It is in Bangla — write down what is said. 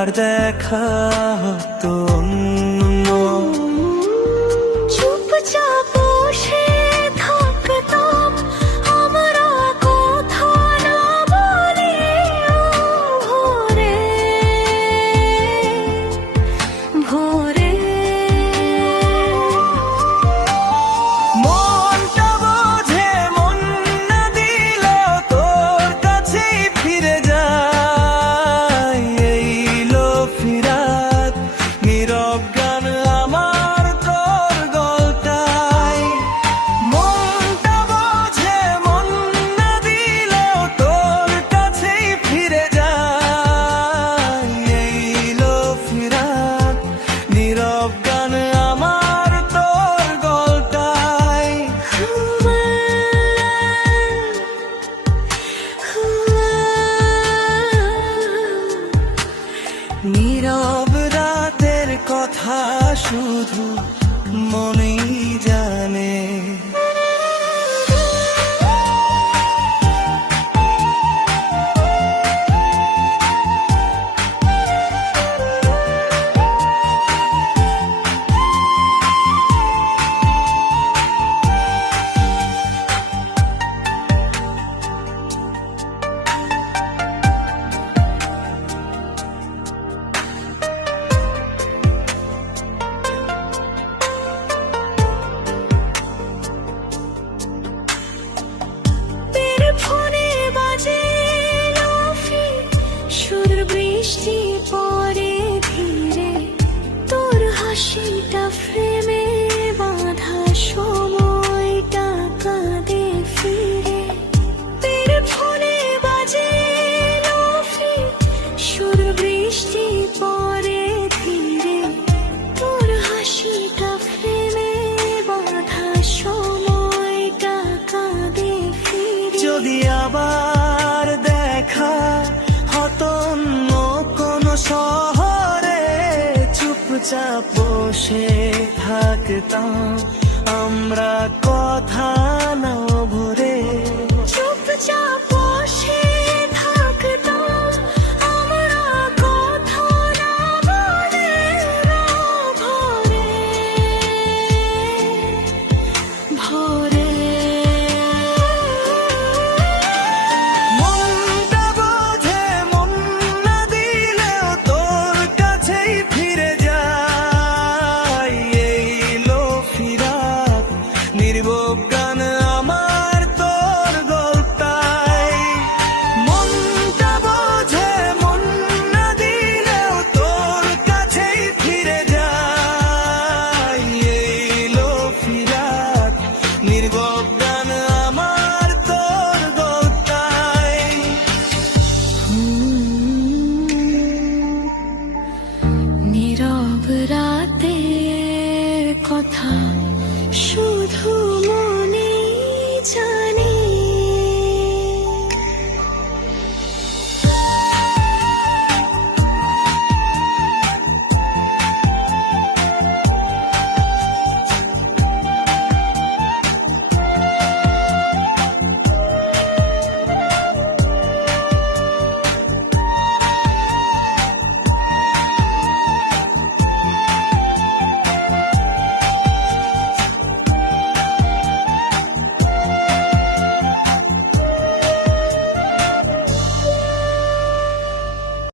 একবার দেখা হতো অন্য। চুপচাপ বসে থাকতাম আমরা কথা না বলে, ভোরে ভোরে মনটা বোঝে মন না দিলেও তোর কাছেই ফিরে যায়। এইলো ফিরাত নীরব গান আমার তোর গল্পটাই। মনটা বোঝে মন না দিলেও তোর কাছেই ফিরে যায়। এইলো ফিরাত নীরব গান আমার তোর গল্পটাই। নীরব রাতের কথা শুধু মনেই জানে। ফোনে বাজে লাফি, সুর বৃষ্টি পড়ে ধীরে, তোর হাসিটা ফ্রেমে বাঁধা, সময়টা কাঁদে ফিরে। তেরে ফোনে বাজে লাফি, সুর বৃষ্টি পড়ে ধীরে, তোর হাসিটা ফ্রেমে বাঁধা, সময়টা কাঁদে ফিরে। যদি আবার দেখা হতো অন্য কোনো শহরে, চুপচাপ বসে থাকতাম আমরা কথা না ভরে। চুপচাপ বসে থাকতাম আমরা কথা না বলে, ভোরে ভোরে মনটা বোঝে মন না দিলেও তোর কাছেই ফিরে যায়। এইলো ফিরাত নির্বোধ গান আমার তোর গল্পটাই। মনটা বোঝে মন না দিলেও তোর কাছেই ফিরে যায়। এইলো ফিরাত নির্বোধ গান আমার তোর গল্পটাই। নীরব রাতের কথা শুধু